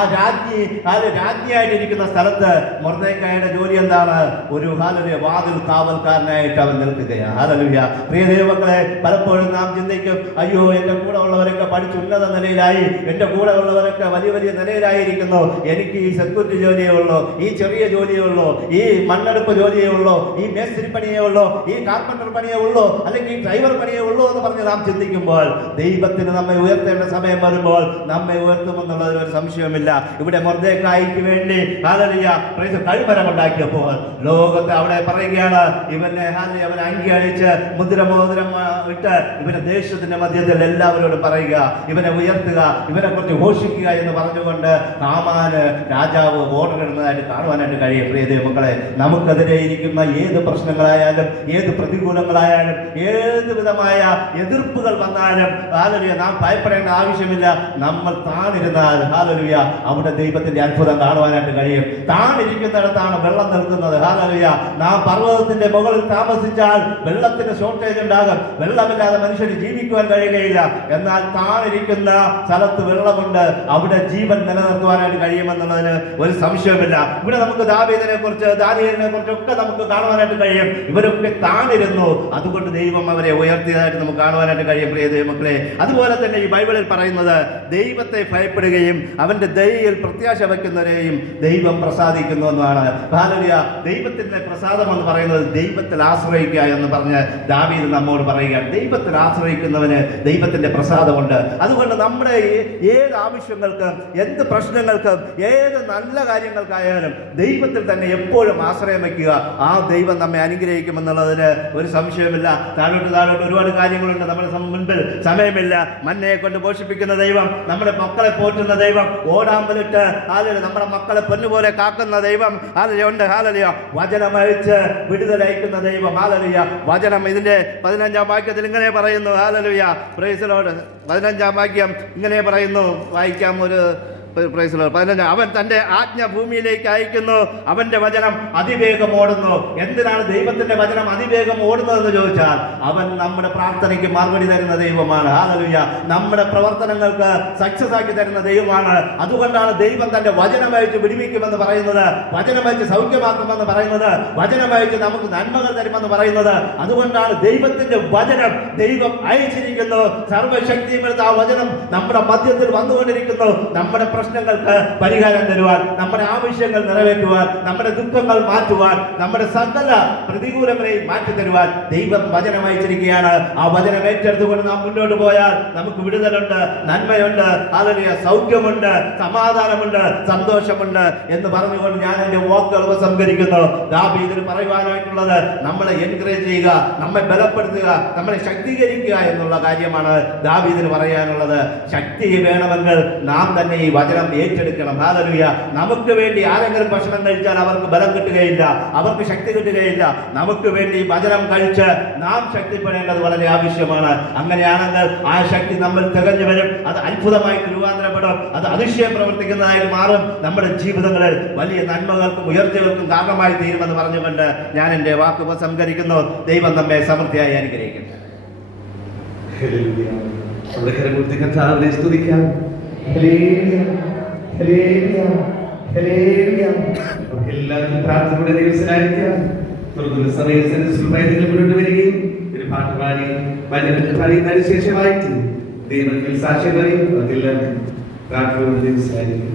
രാജ്ഞിയായിട്ടിരിക്കുന്ന സ്ഥലത്ത് മൊർദെഖായിയുടെ ജോലി എന്താണ്? ഒരു ഹല്ലേലൂയ വാതിൽ കാവൽക്കാരനായിട്ട് അവൻ നിൽക്കുകയാണ്. ഹല്ലേലൂയ. പ്രിയ ദൈവമക്കളെ, പലപ്പോഴും നാം ചിന്തിക്കും, അയ്യോ എൻ്റെ കൂടെ ഉള്ളവരൊക്കെ പഠിച്ച് ഉന്നത നിലയിലായി, എൻ്റെ കൂടെ ഉള്ളവരൊക്കെ വലിയ വലിയ നിലയിലായിരിക്കുന്നു, എനിക്ക് ഈ സെക്യൂരിറ്റി ജോലിയേ ഉള്ളൂ, ഈ ചെറിയ ജോലിയേ ഉള്ളൂ, ഈ മണ്ണെടുപ്പ് ജോലിയേ ഉള്ളൂ, ഈ മേസ്തിരി പണിയേ ഉള്ളൂ, ഈ കാർപ്പൻ്റർ പണിയേ ഉള്ളൂ, അല്ലെങ്കിൽ ഈ ഡ്രൈവർ പണിയേ ഉള്ളൂ എന്ന് പറഞ്ഞ് നാം ചിന്തിക്കുമ്പോൾ ദൈവത്തിന് നമ്മെ ഉയർത്തേണ്ട സമയം വരുമ്പോൾ നമ്മെ ഉയർത്തുമെന്നുള്ളതിൽ ഒരു സംശയവുമില്ല. ഇവിടെ മൊർദെഖായിക്ക് വേണ്ടി ഹല്ലേലൂയ കഴിമരമുണ്ടാക്കിയപ്പോൾ ലോകത്തെ അവിടെ പറയുകയാണ്, അവനെ അങ്കി അടിച്ച് മുദ്രമോതിരം ഇട്ട് ഇവനെ ദേശത്തിന്റെ മധ്യത്തിൽ എല്ലാവരോടും പറയുക, ഇവനെ ഉയർത്തുക, ഇവനെ കുറിച്ച് ഘോഷിക്കുക എന്ന് പറഞ്ഞുകൊണ്ട് ഹാമാന് രാജാവ് ഓർഡർ ഇടുന്നതായിട്ട് കാണുവാനായിട്ട് കഴിയും. പ്രിയ ദൈവമക്കളെ, നമുക്കെതിരെ ഇരിക്കുന്ന ഏത് പ്രശ്നങ്ങളായാലും, ഏത് പ്രതികൂലങ്ങളായാലും, ഏത് വിധമായ എതിർപ്പുകൾ വന്നാലും ഹല്ലേലൂയ നാം ഭയപ്പെടേണ്ട ആവശ്യമില്ല. നമ്മൾ താണിരുന്നാൽ ഹല്ലേലൂയ അവിടെ ദൈവത്തിന്റെ അത്ഭുതം കാണുവാനായിട്ട് കഴിയും. താണിരിക്കുന്നിടത്താണ് വെള്ളം നിൽക്കുന്നത്. ഹല്ലേലൂയ. നാം പർവ്വതത്തിന്റെ മുകളിൽ താമസിച്ചാൽ വെള്ളത്തിന് ഷോർട്ടേജ് ഉണ്ടാകും, വെള്ളമില്ലാതെ മനുഷ്യന് ജീവിക്കുവാൻ കഴിയുകയില്ല. എന്നാൽ താണിരിക്കുന്ന സ്ഥലത്ത് വെള്ളമുണ്ട്, അവിടെ ജീവൻ നിലനിർത്തുവാനായിട്ട് കഴിയുമെന്നുള്ളതിന് ഒരു സംശയമില്ല. ഇവിടെ നമുക്ക് ദാവീദിനെ കുറിച്ച്, ദാനിയേലിനെ കുറിച്ചൊക്കെ നമുക്ക് കാണുവാനായിട്ട് കഴിയും. ഇവരൊക്കെ താണിരുന്നു, അതുകൊണ്ട് ദൈവം അവരെ ഉയർത്തിയതായിട്ട് നമുക്ക് കാണുവാനായിട്ട് കഴിയും. പ്രിയ ദൈവമക്കളെ, അതുപോലെ തന്നെ ഈ ബൈബിളിൽ പറയുന്നത്, ദൈവത്തെ ഭയപ്പെടുകയും അവന്റെ ദയയിൽ പ്രത്യാശ വയ്ക്കുന്നവരെയും ദൈവം പ്രസാദിക്കുന്നു എന്നാണ്. ഹല്ലേലൂയ. ദൈവത്തിന്റെ പ്രസാദം എന്ന് പറയുന്നത് ദൈവത്തിൽ ആശ്രയിക്കുക എന്ന് പറഞ്ഞ് ദാവീദ് നമ്മോട് പറയുകയാണ്. ദൈവത്തിൽ ആശ്രയിക്കുന്നവന് ദൈവത്തിന്റെ പ്രസാദമുണ്ട്. അതുകൊണ്ട് നമ്മുടെ ഏത് ആവശ്യങ്ങൾക്കും, എന്ത് പ്രശ്നങ്ങൾക്കും, ഏത് നല്ല കാര്യങ്ങൾക്കായാലും ദൈവത്തിൽ തന്നെ എപ്പോഴും ആശ്രയം വയ്ക്കുക. ആ ദൈവം നമ്മെ അനുഗ്രഹിക്കുമെന്നുള്ളതിന് ഒരു സംശയമില്ല. താഴോട്ട് ഒരുപാട് കാര്യങ്ങളുണ്ട്. നമ്മുടെ മുൻപിൽ സമയമില്ല. മന്നയെ കൊണ്ട് പോഷിപ്പിക്കുന്ന ദൈവം, നമ്മുടെ മക്കളെ പോറ്റുന്ന ദൈവം, ഓടാമ്പലിട്ട് നമ്മുടെ മക്കളെ പൊന്നുപോലെ കാക്കുന്ന ദൈവം ഉണ്ട്. ഹാലലിയ. വചനമഴിച്ച് വിടുതലയക്കുന്ന ദൈവം. ഹാലലിയ. വചനം ഇതിന്റെ 15-ാം വാക്യത്തിൽ ഇങ്ങനെ പറയുന്നു. ഹാലലിയ. Praise the Lord. 15-ാം വാക്യം ഇങ്ങനെ പറയുന്നു. വായിക്കാം. ഒരു 15. അവൻ തന്റെ ആജ്ഞ ഭൂമിയിലേക്ക് അയക്കുന്നു, അവന്റെ വചനം അതിവേഗം ഓടുന്നു. എന്തിനാണ് ദൈവത്തിന്റെ വചനം അതിവേഗം ഓടുന്നതെന്ന് ചോദിച്ചാൽ, അവൻ നമ്മുടെ പ്രാർത്ഥനയ്ക്ക് മറുപടി തരുന്ന ദൈവമാണ്. ഹല്ലേലൂയ. നമ്മുടെ പ്രവർത്തനങ്ങൾക്ക് സക്സസ് ആക്കി തരുന്ന ദൈവമാണ്. അതുകൊണ്ടാണ് ദൈവം തന്റെ വചനമയച്ച് വിടുവിക്കുമെന്ന് പറയുന്നത്, വചനമയച്ച് സൗഖ്യമാക്കുമെന്ന് പറയുന്നത്, വചനമയച്ച് നമുക്ക് നന്മകൾ തരുമെന്ന് പറയുന്നത്. അതുകൊണ്ടാണ് ദൈവത്തിന്റെ വചനം ദൈവം അയച്ചിരിക്കുന്നു. സർവശക്തിയുമെടുത്ത ആ വചനം നമ്മുടെ മധ്യത്തിൽ വന്നുകൊണ്ടിരിക്കുന്നു. നമ്മുടെ പ്രശ്നങ്ങൾക്ക് പരിഹാരം തരുവാൻ, നമ്മുടെ ആവശ്യങ്ങൾ നിറവേറ്റുവാൻ, നമ്മുടെ ദുഃഖങ്ങൾ മാറ്റുവാൻ, നമ്മുടെ സകല പ്രതികൂലങ്ങളെയും മാറ്റി തരുവാൻ ദൈവം വചനം അയച്ചിരിക്കുകയാണ്. ആ വചനം ഏറ്റെടുത്തുകൊണ്ട് നാം മുന്നോട്ട് പോയാൽ നമുക്ക് വിടുതലുണ്ട്, നന്മയുണ്ട്, ഹല്ലേലൂയ, സൗഖ്യമുണ്ട്, സമാധാനമുണ്ട്, സന്തോഷമുണ്ട് എന്ന് പറഞ്ഞുകൊണ്ട് ഞാൻ എൻ്റെ വാക്കുകൾ ഉപസംഹരിക്കുന്നു. ദാവീദിന് പറയുവാനായിട്ടുള്ളത് നമ്മളെ എൻകറേജ് ചെയ്യുക, നമ്മെ ബലപ്പെടുത്തുക, നമ്മളെ ശക്തീകരിക്കുക എന്നുള്ള കാര്യമാണ് ദാവീദിന് പറയാനുള്ളത്. ശക്തി വേണമെങ്കിൽ നാം തന്നെ ഈ വചനം ഏറ്റെടുക്കണം. ഹല്ലേലൂയ. നമുക്ക് വേണ്ടി ആരെങ്കിലും ഭക്ഷണം കഴിച്ചാൽ അവർക്ക് ബലം കിട്ടുകയില്ല, അവർക്ക് ശക്തി കിട്ടുകയില്ല. നമുക്ക് വേണ്ടി വചനം കഴിച്ച് നാം ശക്തിപ്പെടേണ്ടത് വളരെ ആവശ്യമാണ്. അങ്ങനെയാണെങ്കിൽ ആ ശക്തി നമ്മൾ തികഞ്ഞു വരും. അത് അത്ഭുതമായി രൂപാന്തരപ്പെടും. അത് അതിശയം പ്രവർത്തിക്കുന്നതായിട്ട് മാറും. നമ്മുടെ ജീവിതങ്ങളിൽ വലിയ നന്മകൾക്കും ഉയർച്ചകൾക്കും കാരണമായി തീരുമെന്ന് പറഞ്ഞുകൊണ്ട് ഞാൻ എൻ്റെ വാക്ക് ഉപസംഹരിക്കുന്നു. ദൈവം നമ്മെ സമൃദ്ധിയായി അനുഗ്രഹിക്കട്ടെ. എല്ലാവരും പ്രാർത്ഥനയുടെ ദിവസമായിരിക്കാം. മുന്നോട്ട് വരികയും ഒരു പാട്ട് പാടി വചനത്തിൽ പറയുന്നതിന് ശേഷമായിട്ട് ദൈവത്തിൽ സാക്ഷ്യം പറയും. അതെല്ലാം പ്രാർത്ഥനയുടെ ദിവസമായിരിക്കും.